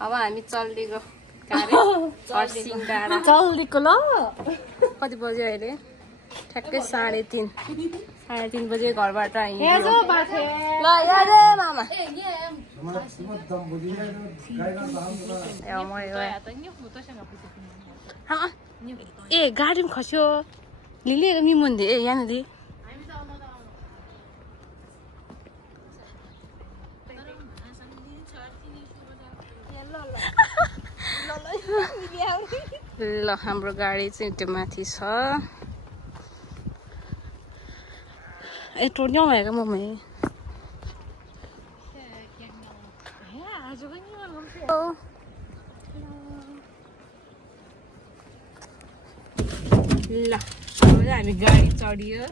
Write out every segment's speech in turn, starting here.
अब हामी चल्दीको गाडी हर्सिङ डाँडा चल्दीको ल कति बज्यो अहिले ठ्याक्कै 3:30 बजे घरबाट हिँड्यो ल याद मामा ए गाडी पनि खस्यो लिली मिमुन्दी ए यहाँनिर ल हाम्रो गाडी चाहिँ त्यो माथि छ ए टोड्यौँ भएको मम्मी ल हामी गाडी चढियो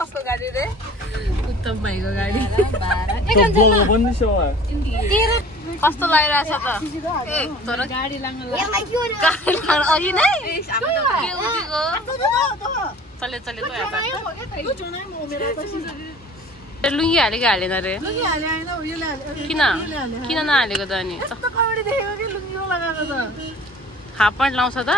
कसको गाडी रे उत्तम भाइको गाडी कस्तो लागिरहेछ त तर गाडी लाग्नु अघि नै चले लुङ्गी हालेको हालेन रे किन नहालेको त अनि हाफ प्यान्ट लाउँछ त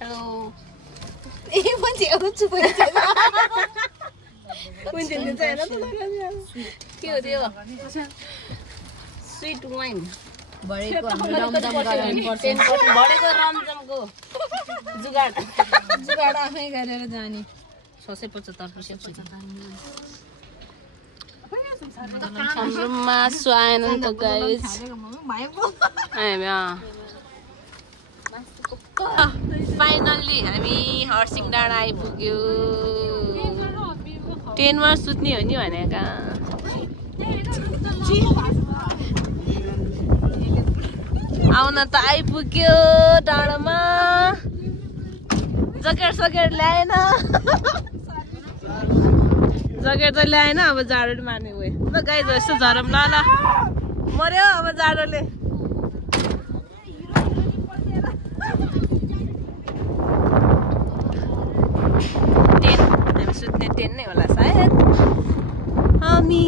Hello. Sweet wine. बढेको रमझमको जुगाड आफै गरेर जाने 675 हाम्रो मासु आएन नि त गाइस फाइनल्ली हामी हर्सिङ डाँडा आइपुग्यो ट्रेनमा सुत्ने हो नि भनेका आउन त आइपुग्यो डाँडामा जकेट सकेट ल्याएन जकेट त ल्याएन अब जाडोले मार्ने गयो ल गाई जस्तो झरम ल मर्यो अब जाडोले हामी सुत्ने टेन नै होला सायद हामी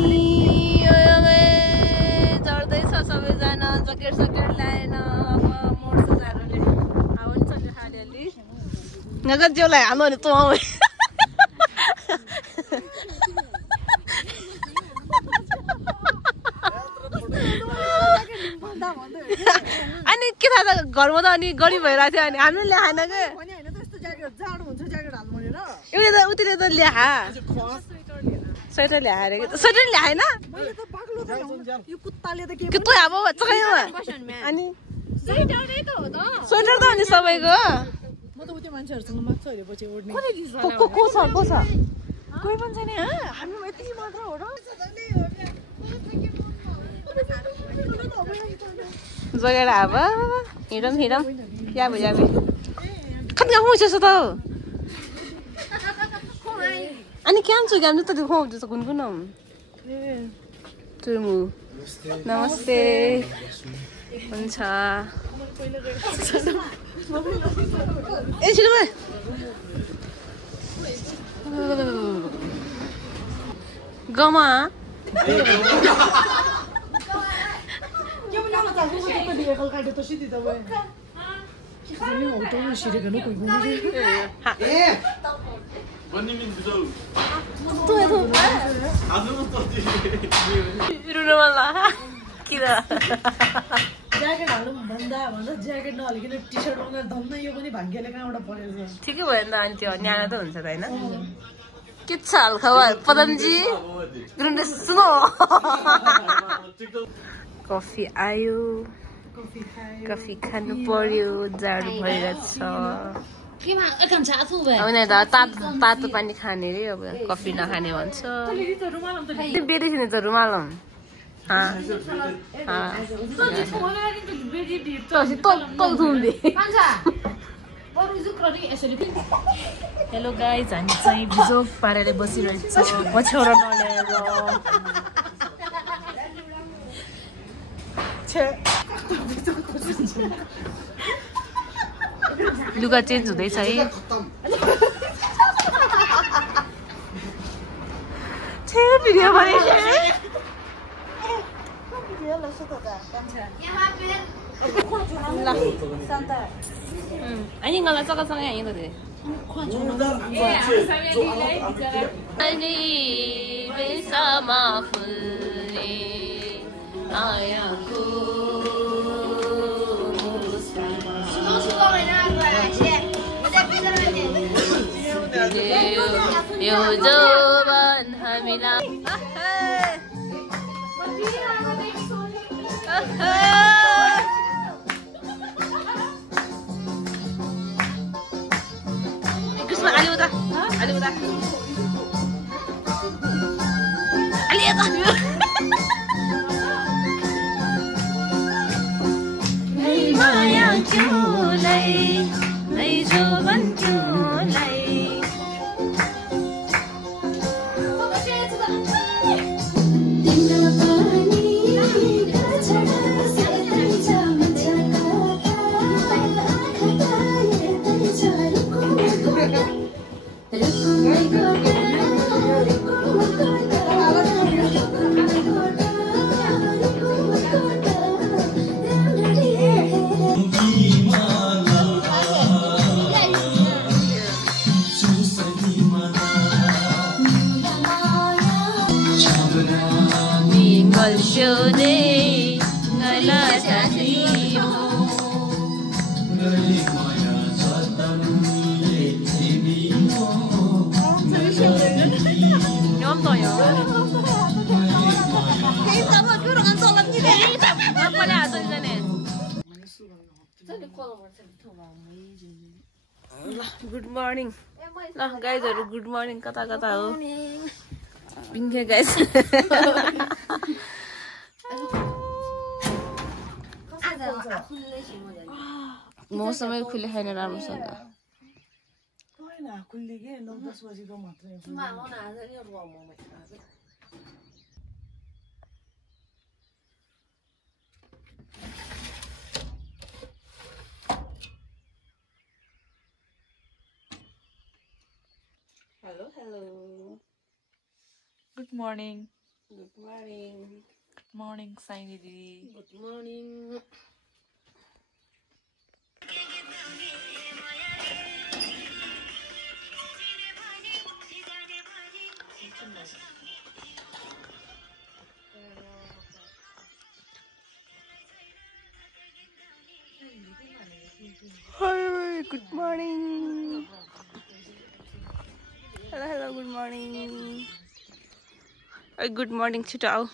चढ्दैछ सबैजना जकेट सकेट ल्याएन अब मर्छ जाडोले हावा नि चल्यो खालिअलि नगद जेउलाई हाल्नु भने तँ अनि के थाहा त घरमा त अनि गरी भइरहेको थियो अनि हामीले ल्याएन के एउटा त उतिले त ल्याहा स्वेटर ल्याएर स्वेटर ल्याएन के तँ अब अनि स्वेटर त अनि सबैको को छ कोही पनि छैन हामीमा यति मात्र हो र जगेर अब हिँडौँ याबे कति गाउँ छ त अनि क्याम छु क्याम त खुवाउँदैछ कुन तुर्मु नमस्ते हुन्छ एकछिन गमा ठिकै भयो नि त अनि त्यो न्यानो त हुन्छ त होइन के छ हालखबर पदमजी सुनो कफी आयो कफी खानु पर्यो जाडो भइरहेछ तातो पानी खाने रे अब कफी नखाने भन्छ बेरी थिएन त रुमालम हेलो गाइज, हामी चाहिँ बिजोग पारेर बसिरहेछौँ पछ्यौरा नल्याएर। लुगा चेन्ज हुँदैछ है। Anh nhìn ngồi sao cái anh nhìn Ani bersama Fuli ayahku Yo jawaban hamila علي وضع علي وضع علي يا طهبي ما يا كيولي أي جوبان كيولي Good morning. Lah guys, good morning kata-kata ho. Pinggir guys. मौसमै खुले छैन राम्रोसँग। Hello, hello. Good morning. Good morning. Good morning, Saini didi. Good morning. Hi, good morning. Hello, hello, good morning. Good morning, छिटो आऊ।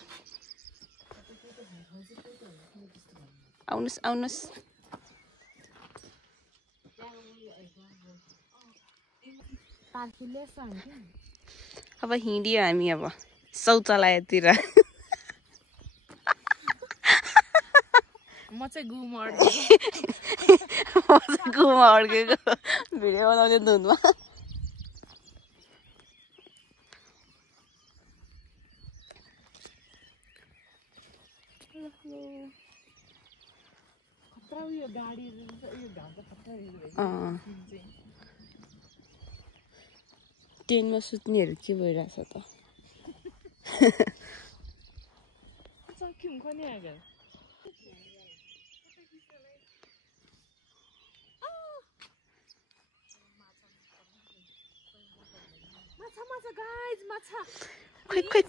आउनुस् आउनुस्। अब हिँडियो हामी अब शौचालयतिर। म चाहिँ गुमा अड्केको भिडियो बनाउने धुनमा। ट्रेनमा सुत्नेहरू के भइरहेछ त?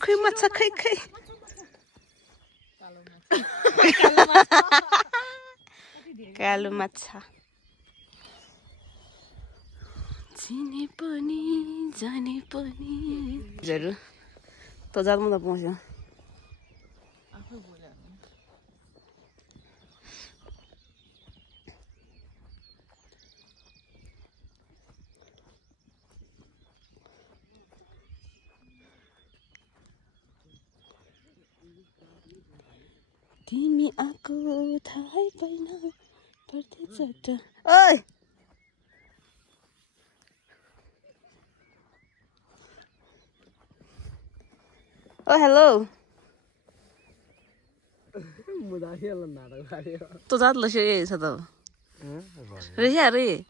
खोइ माछा खै कालो माछा चिने पनि जाने पनि जरु त जानु त पहुँच्यो। तिमी आको थाहै पाइन पर्दैछ त। ओइ ओ हेलो तो जात लसे छ त रे या रे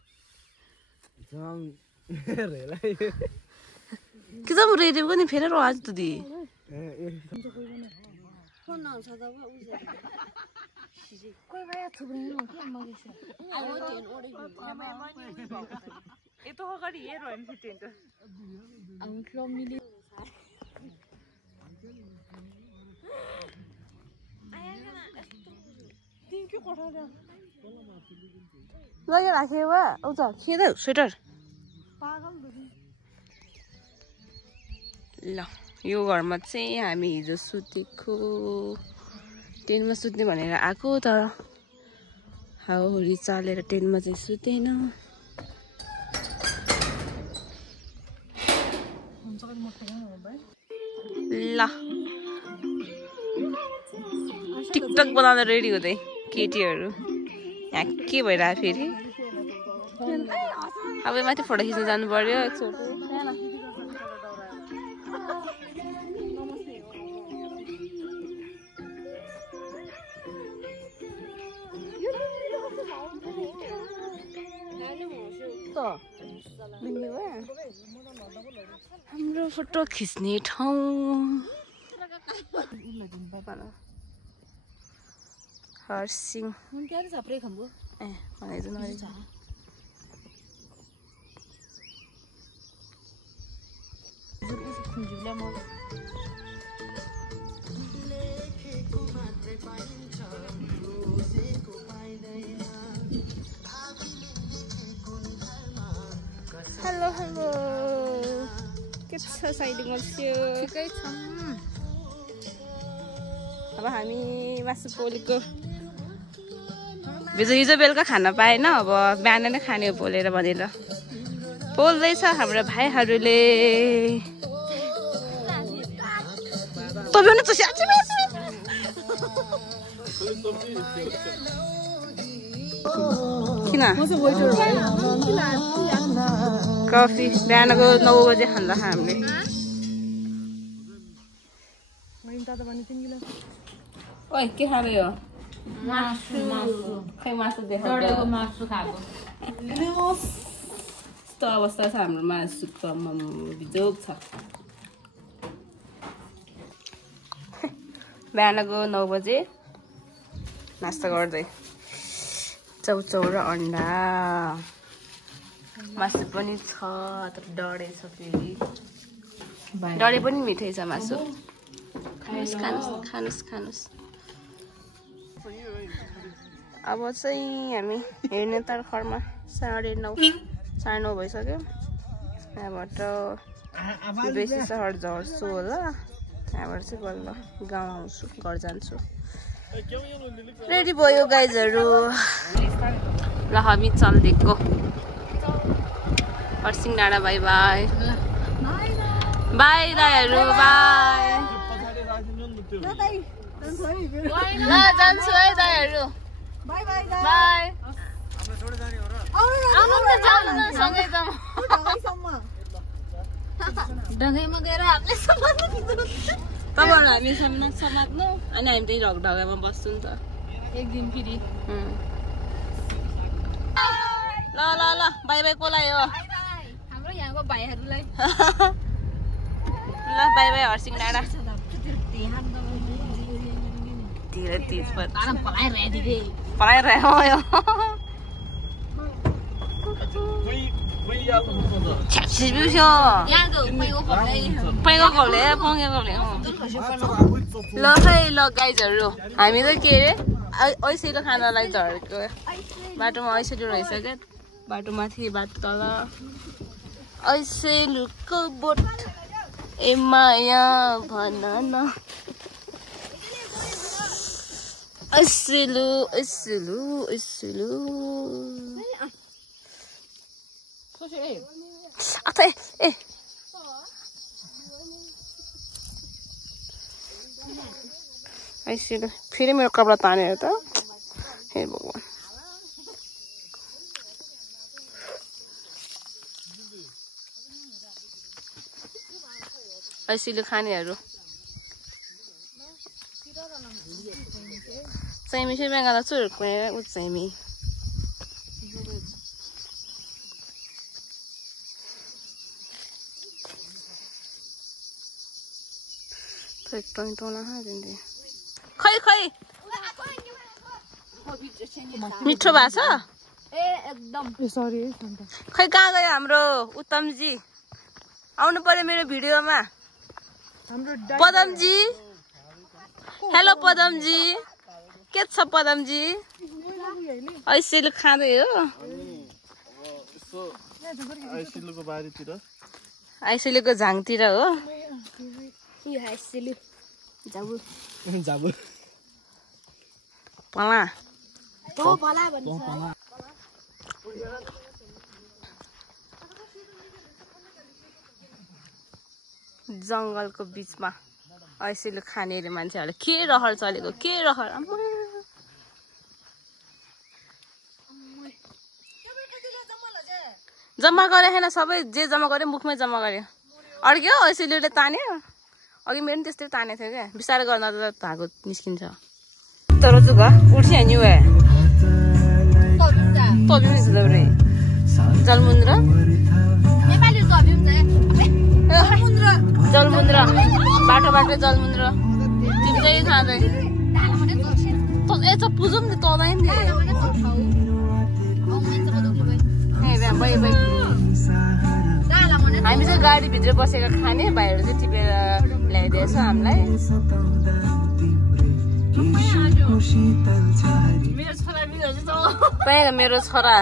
कि जब रेडियो पनि फेरि आज त दि फोन आउँछ त कोही भए थुब्रिनु हो कि मगेछ आयो टेन ओडे यतो अगाडि हेर हैन टेन त आउँछ मिली लगे राखे वा आउँछ खेद स्वेटर ल यो घरमा चाहिँ हामी हिजो सुतेको टेनमा सुत्ने भनेर आएको तर हावाहुरी चालेर टेनमा चाहिँ सुतेन ल टिकटक बनाउँदा रेडी हुँदै केटीहरू यहाँ के भइरहेको फेरि अब माथि फोटो खिच्न जानु पर्यो एकचोटि हाम्रो फोटो खिच्ने ठाउँ हर्सिङ हेलो हेलो के छ साइडिङमा थियो ठिकै छौँ अब हामी मासु पोलेको हिजो बेलुका खान पाएन अब बिहान नै खाने हो पोलेर भनेर पोल्दैछ हाम्रो भाइहरूले किन कफी बिहानको 9 बजे खाँदा हामीले ओइ के खाँदै हो खै मासु देखाउँदै मासु खाएको यस्तो अवस्था छ हाम्रो मासु त बिजोग छ बिहानको 9 बजे नास्ता गर्दै चौचौ र अन्डा मासु पनि छ तर डढे छ फेरि डढे पनि मिठै छ मासु खानुस् खानुस् खानुस् खानुस् अब चाहिँ हामी हेर्ने तर्खरमा 9:30 भइसक्यो त्यहाँबाट बेसी सहर झर्छु होला त्यहाँबाट चाहिँ बल्ल गाउँ आउँछु घर जान्छु रेडी भयो गाइजहरू ल हामी चल्दिएको हर्सिङ डाँडा बाई बाई बाई दाइहरू बाई ल जान्छु है दाइहरू बाई बाई बाई आउनु त जानु न सँगै जाउँ ढगाइमा गएर हामीले तपाईँहरू हामी समात्नु अनि हामी त्यही ढगामा बस्छु नि त एक दिन फेरि ल ल ल बाई बाई कसलाई हो हाम्रो यहाँको भाइहरूलाई ल बाई बाई हर्सिङ डाँडा पलाइरह्यो ल खै ल गाइजहरू हामी त के अरे ऐसेलो खानालाई झरेको बाटोमा ऐसेलो रहेछ क्या बाटोमाथि बाटो तल ऐसेलुको बोट ए माया भन न ऐसेलु ऐसेलु ऐसेलु अथे ए ऐसेलु फेरि मेरो कपडा तानेर त हे भगवान ऐसेलु खानेहरू Same siya ba nga sur ko ut same. Toin tola ha jende. खै खै मिठो भएको छ ए एकदम सरी खै कहाँ गयो हाम्रो उत्तमजी आउनु पर्यो मेरो भिडियोमा हाम्रो पदमजी हेलो पदमजी के छ पदमजी ऐसेलु खाँदै हो आइसिलुको बारीतिर आइसेलुको झाङतिर हो यो हाइसेलु जाबु जाबु पला ओ बला भन्छ जंगलको बीचमा ऐसेलु खाने रे मान्छेहरु के रहर चलेको के रहर जम्मा गरे हैन सबै जे जम्मा गरे मुखमै जम्मा गर्यो अड्क्यो ऐसेलुले तान्यो अघि मेरो त्यस्तै ताने थियो के बिस्तारै गर्न त धागो निस्किन्छ तर जुगा उठी नि वे तबिम जबरे जलमुन्द्र नेपाली तबिम जलमुन्द्र जलमुन्द्र बाटो बाटो जलमुन्द्र तिम्रै खाँदै त एचा पुजुम नि तँलाई नि बाई बाई हामी चाहिँ गाडीभित्र बसेर खाने भाइहरू चाहिँ टिपेर ल्याइदिएछ हामीलाई मेरो छोरा मेरो छोरा